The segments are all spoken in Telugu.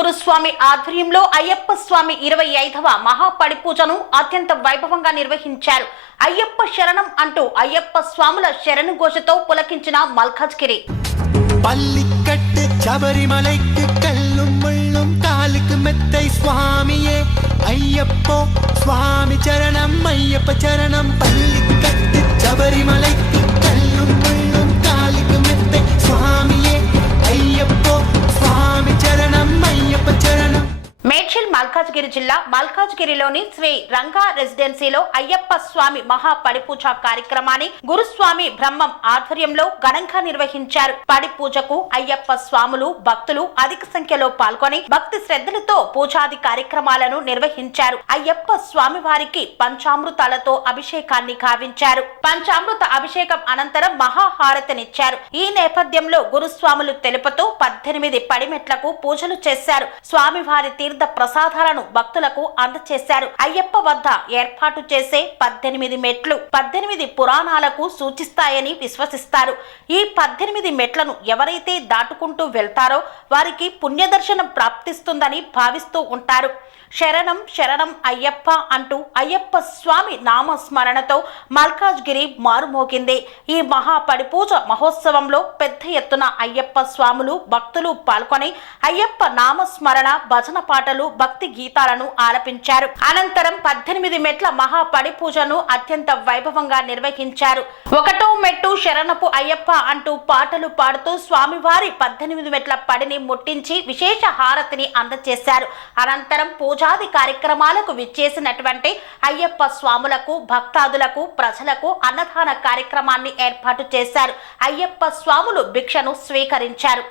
గురుస్వామి ఆధ్వర్యంలో అయ్యప్ప స్వామి 25వ మహాపడిపూజను అత్యంత వైభవంగా నిర్వహించారు. అయ్యప్ప శరణం అంటూ అయ్యప్ప స్వాముల శరణు ఘోషతో పులకించిన మల్కాజ్గిరి. பள்ளிக்கட்டு சபரிமலைக்கு கல்லும் முள்ளும் காலுக்கு மெத்தை சுவாமியே ஐயப்போ சுவாமி சரணம் ஐயப்ப சரணம். பள்ளிக்கட்டு சபரிமலைக்கு கல்லும் முள்ளும் காலுக்கு மெத்தை சுவாமியே ஐயப்போ சுவாమి చరణం అయ్యప్ప చరణం. మేడ్చల్ మల్కాజ్గిరి జిల్లా మల్కాజ్గిరిలోని శ్రీ రంగా రెసిడెన్సీలో అయ్యప్ప స్వామి మహాపడిపూజ కార్యక్రమాన్ని గురుస్వామి బ్రహ్మం ఆధ్వర్యంలో ఘనంగా నిర్వహించారు. పడిపూజకు అయ్యప్ప స్వాములు భక్తులు అధిక సంఖ్యలో పాల్గొని భక్తి శ్రద్ధలతో పూజాది కార్యక్రమాలను నిర్వహించారు. అయ్యప్ప స్వామి వారికి పంచామృతాలతో అభిషేకాన్ని గావించారు. పంచామృత అభిషేకం అనంతరం మహాహారతినిచ్చారు. ఈ నేపథ్యంలో గురుస్వాములు తెలుపుతూ 18 పడిమెట్లకు పూజలు చేశారు. స్వామివారి తీర్థ ప్రసాదాలను భక్తులకు అందజేశారు. అయ్యప్ప వద్ద ఏర్పాటు చేసే 18 మెట్లు 18 పురాణాలకు సూచిస్తాయని విశ్వసిస్తారు. ఈ 18 మెట్లను ఎవరైతే దాటుకుంటూ వెళ్తారో వారికి పుణ్యదర్శనం ప్రాప్తిస్తుందని భావిస్తూ ఉంటారు. శరణం శరణం అయ్యప్ప అంటూ అయ్యప్ప స్వామి నామస్మరణతో మల్కాజ్గిరి మారుమోగింది. ఈ మహాపడిపూజ మహోత్సవంలో పెద్ద ఎత్తున అయ్యప్ప స్వాములు భక్తులు పాల్గొని అయ్యప్ప నామస్మరణ భజన పాటలు భక్తి గీతాలను ఆలపించారు. అనంతరం 18 మెట్ల మహాపడిపూజను అత్యంత వైభవంగా నిర్వహించారు. 1వ మెట్టు శరణపు అయ్యప్ప అంటూ పాటలు పాడుతూ స్వామివారి 18 మెట్ల పడిని ముట్టించి విశేష హారతిని అందజేశారు. అనంతరం పూజాది కార్యక్రమాలకు విచ్చేసినటువంటి అయ్యప్ప స్వాములకు భక్తాదులకు ప్రజలకు అన్నదాన కార్యక్రమాన్ని ఏర్పాటు చేశారు. అయ్యప్ప స్వాములు భిక్షను స్వీకరించారు.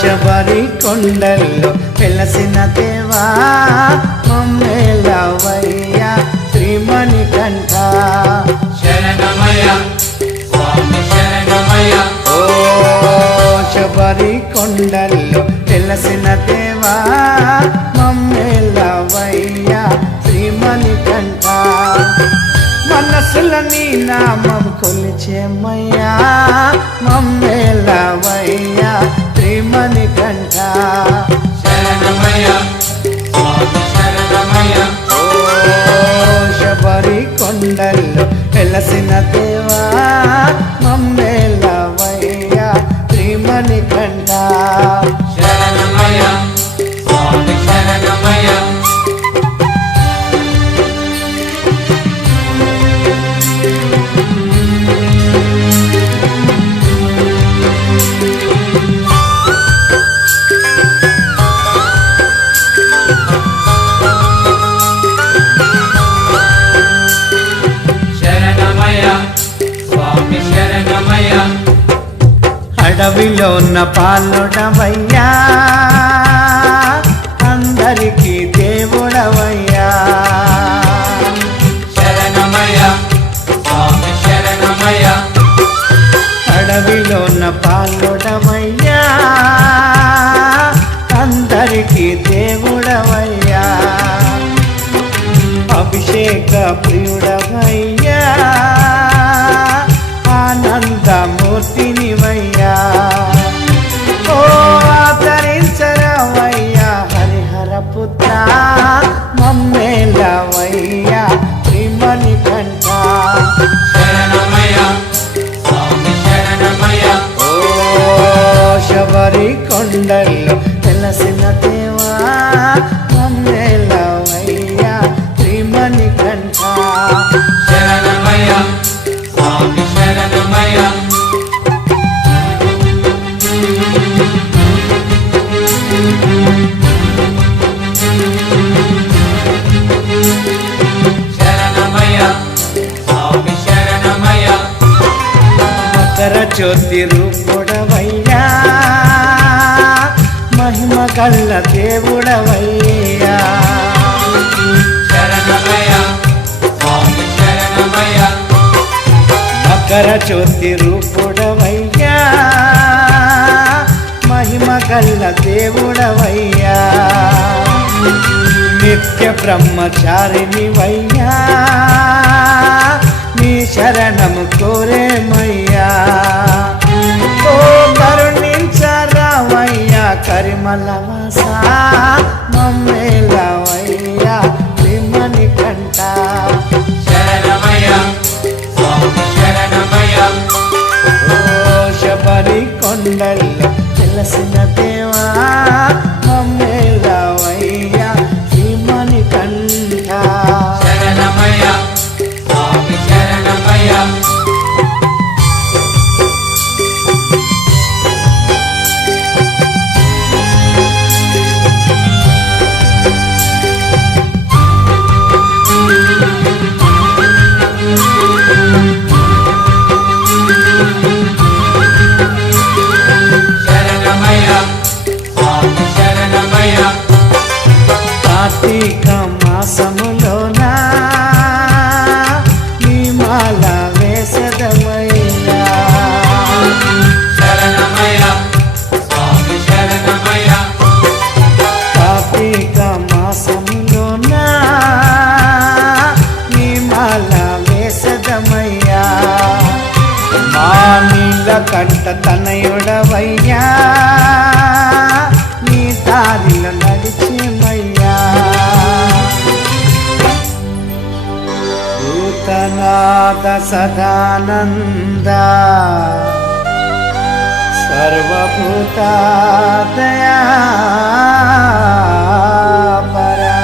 శబరి కొండల్లో వెలసిన దేవా మమ్మేలవయ్య శ్రీమణికంఠ శరణమయ్య స్వామి శరణమయ్య. ఓ శబరి కొండల్లో వెలసిన దేవా మమ్మేలవయ్య శ్రీమణికంఠ. మనసుల నీ నామం కొలిచేమయ్యా మమ్మేలవయ్య శ్రీమణికంఠ శరణమయ్య స్వామి శరణమయ్య. ఓ శబరి కొండల్లో వెలసిన దేవా మమ్మేలవయ్య శ్రీమణికంఠ శరణమయ్య స్వామి శరణమయ్య. అడవిలో ఉన్న పాలుడవయ్యా అందరికీ దేవుడవయ్యా శరణమయ్య స్వామి శరణమయ్య. అడవిలో ఉన్న పాలుడవయ్యా అందరికీ దేవుడవయ్యా అభిషేక ప్రియుడవయ్యా ఆనందమూర్తినివయ్యా. ఓ ఆదరించరవయ్యా హరిహర పుత్ర మమ్మేలవయ్యా శ్రీమణికంఠ శరణమయ్య స్వామి శరణమయ్య. ఓ శబరి కొండల్లో వెలసిన దేవా మమ్మేలవయ్యా శ్రీమణికంఠ శరణమయ్య స్వామి శరణమయ్య. శరణమయ్య స్వామి శరణమయ్య. మకర జ్యోతి రూపుడవయ్యా మహిమ గల్ల దేవుడవయ్యా శరణమయ్య స్వామి శరణమయ్య మకర జ్యోతి రూపుడవయ్యా మహిమ గల్ల దేవుడవయ్యా నిత్య బ్రహ్మచారినివయ్యా నీ శరణము కోరేమయ్యా ఓ కరుణించరావయ్యా కరిమలవాస మమ్మేలవయ్యా శ్రీమణి కంట శరణమయ్య స్వామి శరణమయ్య ఓ శబరి కొండల్లో తెలిసిన దేవా మమ్మేలవయ్యా శ్రీమణి కంట శరణమయ్య స్వామి శరణమయ్య కార్తీక మాసములోన నీ మాల వేసదమయ్యా శరణమయ్య స్వామి శరణమయ్య కార్తీక మాసములోన నీ మాల వేసదమయ్యా మా నీళ్ళ కంట తనయుడవయ్యా నీ దారిలో నడిచేమయ్యా భూతనాథ సదానంద సర్వభూతదయాపరా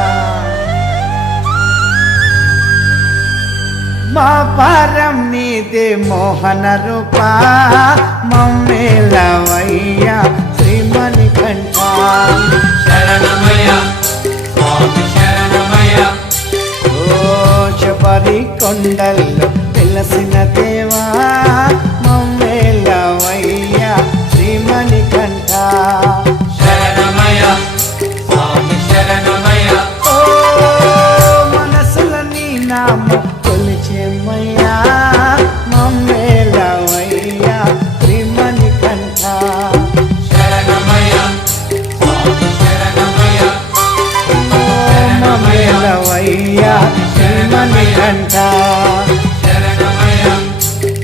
మా పరం నీదే మోహన రూపా మమ్మేలవయ్యా శ్రీమణి కంఠ శరణమయ్య స్వామి శరణమయ్య ఓ శబరి కొండల్లో తెలిసిన దేవా మమ్మేలవయ్యా శ్రీమణి కంఠ శరణమయ్య స్వామి శరణమయ్య ఓ మనసుల నీ నామ కొలిచేమయ్యా మమ్మేలవయ్యా శ్రీమణి కంఠ శరణమయ్య స్వామి శరణమయ్య మమ్మేలవయ్యా శ్రీమణి కంఠ శరణమయ్య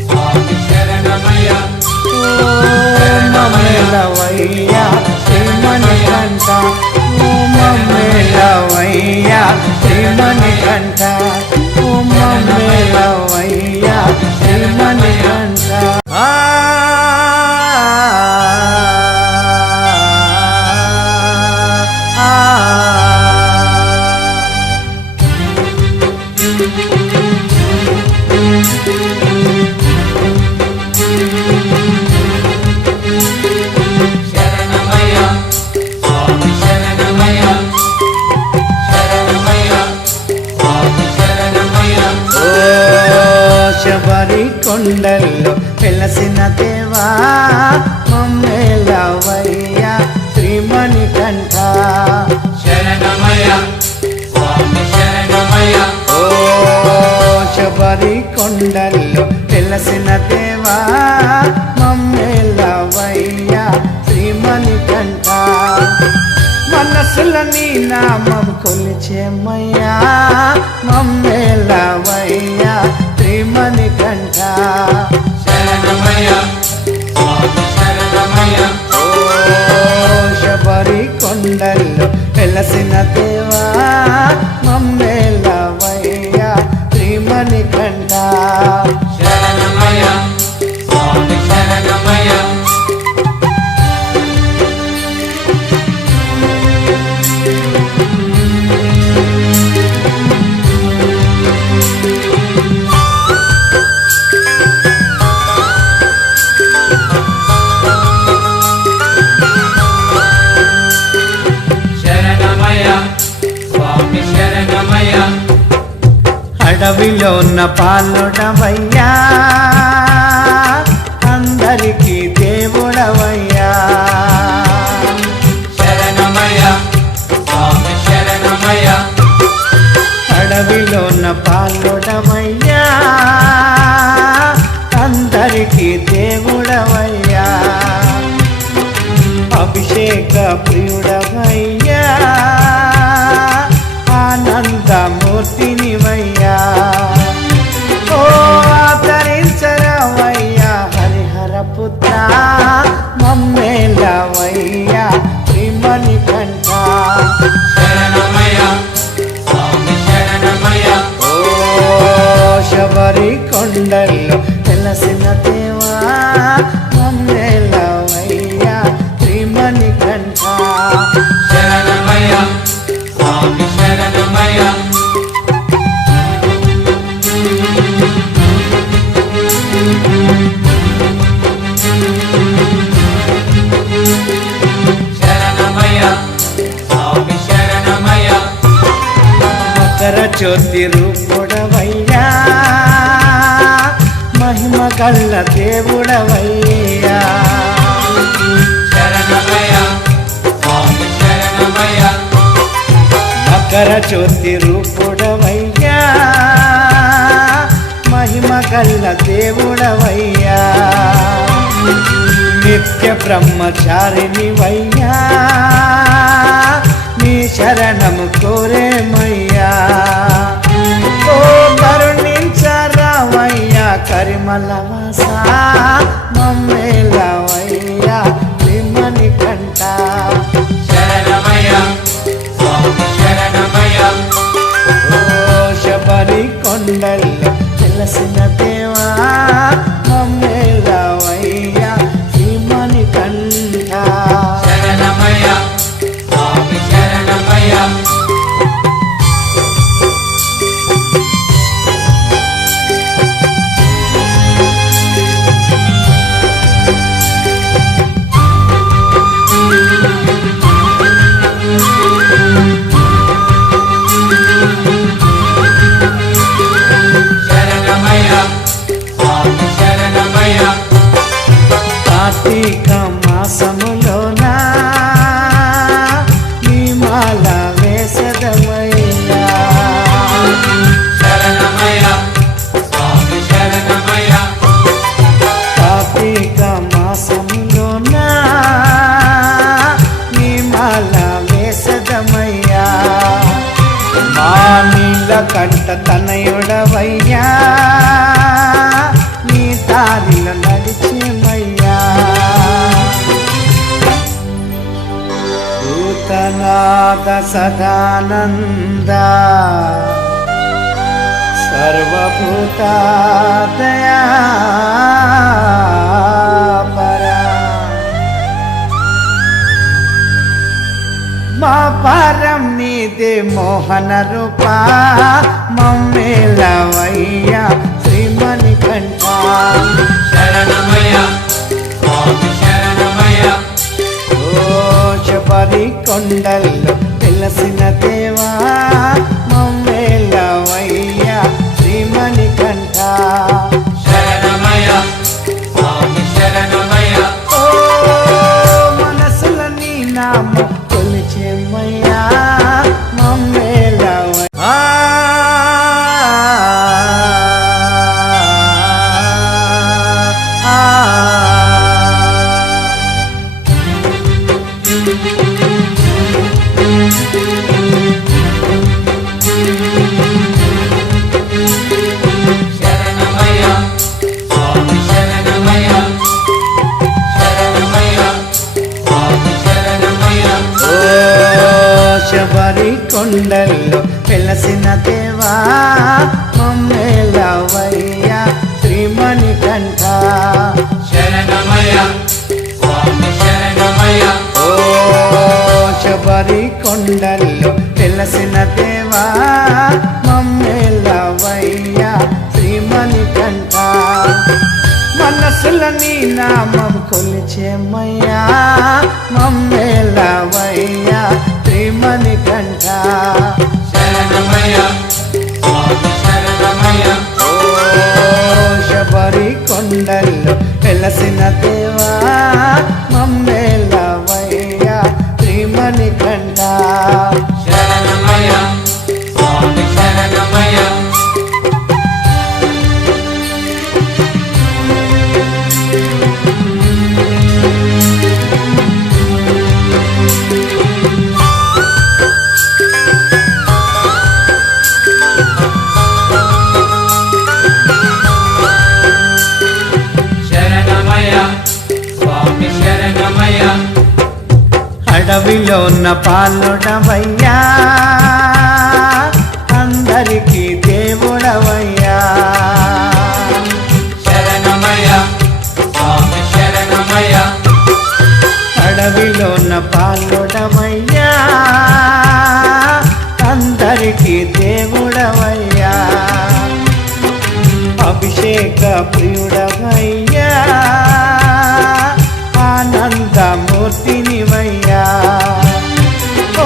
స్వామి శరణమయ్య మమ్మేలవయ్యా శ్రీమణి కంఠ మమ్మేలవయ్యా శ్రీమణి కంఠ మమ్మేలవయ్యా శ్రీమణి కంఠ శరణమయ్య స్వామి శరణమయ్య శరణమయ్య స్వామి శరణమయ్య ఓ శబరి కొండల్లో వెలసిన దేవా మమ్మేలవయ్యా శ్రీమణి కంఠ శరణమయ్య స్వామి శరణమయ్య ఓ శబరి కొండల్లో వెలసిన దేవా మమ్మేలవయ్యా శ్రీమణి కంఠ మనసుల నీ నామం కొలిచేమయ్యా మమ్మేలవయ్యా శ్రీమణి కంఠ శరణమయ్య స్వామి శరణమయ్య ఓ శబరి కొండల్లో వెలసిన దేవా మమ్మేలవయ్యా శ్రీమణి కంఠ శరణమయ్య స్వామి శరణమయ్య శరణమయ్య స్వామి శరణమయ్య అడవిలో ఉన్న పాలుడవయ్యా అందరికీ దేవుడవయ్యా శరణమయ్య స్వామి శరణమయ్య అడవిలో పాలుడవయ్యా అందరికీ దేవుడవయ్యా అభిషేక ప్రియుడవయ్యా ఆనందమూర్తినివయ్యా ఓ ఆదరించరవయ్యా హరిహర పుత్ర మమ్మేలవయ్యా శ్రీమణి కంఠ ఓ శబరి కొండల్లో వెలసిన దేవా మమ్మేలవయ్యా శ్రీమణి కంఠ మకర జ్యోతి రూపుడవయ్యా మహిమ గల్ల దేవుడవయ్యా మకర జ్యోతి రూపుడవయ్యా మహిమ గల్ల దేవుడవయ్యా నిత్య బ్రహ్మచారినివయ్యా నీ శరణము కోరేమయ్యా ఓ కరుణించరావయ్యా కరిమలవాస మమ్మేలవయ్యా శ్రీమణి కంఠ ఓ శబరి కొండల్లో వెలసిన దేవా మమ్మేలవయ్యా శ్రీమణి కంఠ కార్తీక మాసములోనా నీ మాల వేసదమయ్యా కార్తీక మాసములోనా నీ మాల వేసదమయ్యా మా నీళ్ళ కంట తనయుడవయ్యా నీ దారిలో నడిచేమయ్యా భూతనాథ సదానంద సర్వభూతదయాపరా మా పరం నీదే మోహన రూపా మమ్మేలవయ్యా శ్రీమణి కంఠ ఓ శబరి కొండల్లో వెలసిన దేవా మమ్మేలవయ్యా శ్రీమణి కంఠ ఓ మనసుల నీ నామ కొలిచేమయ్యా మమ్మేలవయ్యా శబరి కొండల్లో వెలసిన దేవా మమ్మేలవయ్యా శ్రీమణి కంఠ ఓ శబరి కొండల్లో వెలసిన దేవా మమ్మేలవయ్యా శ్రీమణి కంఠ మనసుల నీ నామం కొలిచేమయ్యా మమ్మేలవయ్యా శ్రీమణి కంఠ ఓ శబరి కొండల్లో వెలసిన దేవా మమ్మేలవయ్యా శ్రీమణి కంఠ శరణమయ్య స్వామి శరణమయ్య అడవిలో ఉన్న పాలుడవయ్యా, అందరికీ దేవుడవయ్యా. శరణమయ్య స్వామి శరణమయ్య. అడవిలో ఉన్న పాలుడవయ్యా, అందరికీ దేవుడవయ్యా. అభిషేక ప్రియుడవయ్యా, ఆనందమూర్తినివయ్యా. ఓ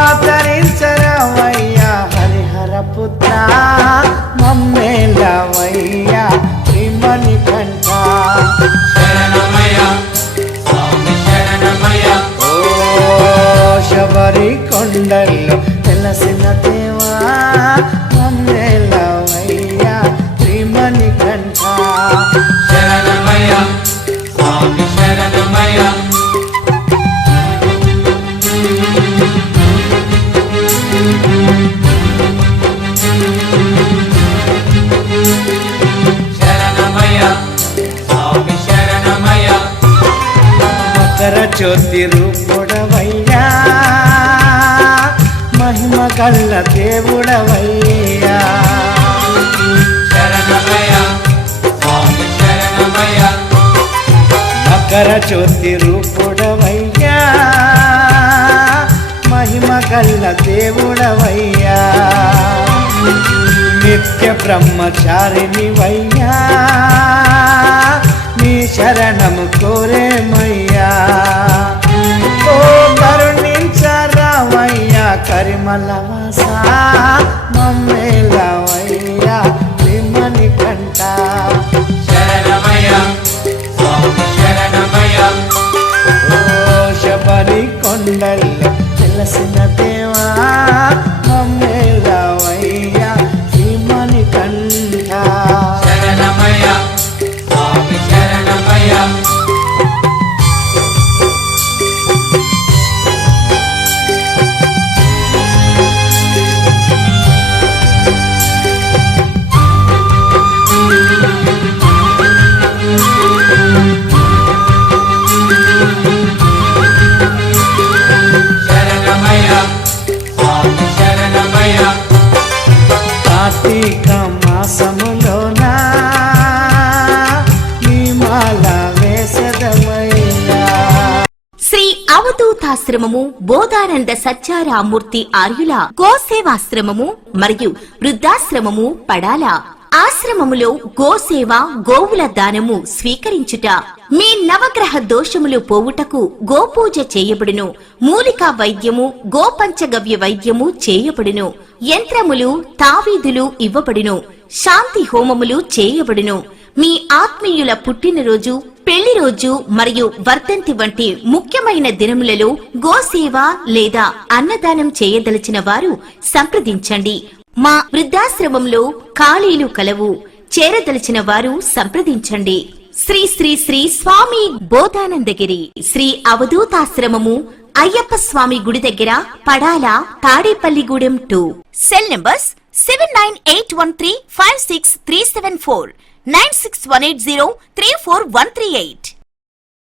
ఆదరించరవయ్యా హరిహర పుత్ర, మమ్మేలవయ్యా శ్రీమణి కంఠ. శరణమయ్య స్వామి శరణమయ్య. ఓ శబరి కొండల్లో వెలసిన దేవా, మమ్మేలవయ్యా శ్రీమణి కంఠ. శరణమయ్య స్వామి శరణమయ్య. శరణమయ్య స్వామి శరణమయ్య. మకర జ్యోతి రూపుడవయ్యా, మహిమ గల్ల దేవుడవయ్యా. శరణమయ్య స్వామి శరణమయ్య. మకర జ్యోతి రూపుడవయ్యా, మహిమ గల్ల దేవుడవయ్యా. నిత్య బ్రహ్మచారినివయ్యా, నీ శరణము కోరేమయ్యా. ఓ కరుణించరావయ్యా కరిమలవాస, మమ్మేలవయ్యా శ్రీమణి కంఠ. శరణమయ్య స్వామి శరణమయ్య. ఓ శబరి కొండల్లో వెలసిన దేవా, మమ్మేలవయ్యా శ్రీమణి కంఠ. శరణమయ్య స్వామి శరణమయ్య. శరణమయ్య స్వామి శరణమయ్య. కార్తీక మాసములోనా నీ మాల వేసదమయ్యా. శ్రీ అవధూతాశ్రమము బోధానంద సత్యారామూర్తి ఆర్యుల గోసేవాశ్రమము మరియు వృద్ధాశ్రమము పడాల. ఆశ్రమములో గోసేవ గోవుల దానము స్వీకరించుట, మీ నవగ్రహ దోషములు పోవుటకు గోపూజ చేయబడును. మూలికా వైద్యము గోపంచగవ్య వైద్యము చేయబడును. యంత్రములు తావీదులు ఇవ్వబడును. శాంతి హోమములు చేయబడును. మీ ఆత్మీయుల పుట్టినరోజు, పెళ్లి రోజు మరియు వర్ధంతి వంటి ముఖ్యమైన దినములలో గోసేవ లేదా అన్నదానం చేయదలిచిన వారు సంప్రదించండి. మా వృద్ధాశ్రమంలో ఖాళీలు కలవు. చేరదలిచిన వారు సంప్రదించండి. శ్రీ శ్రీ శ్రీ స్వామి బోధానందగిరి శ్రీ అవధూతాశ్రమము అయ్యప్ప స్వామి గుడి దగ్గర పడాల, తాడేపల్లిగూడెం 2. Cell numbers 7981356374, 96180341138.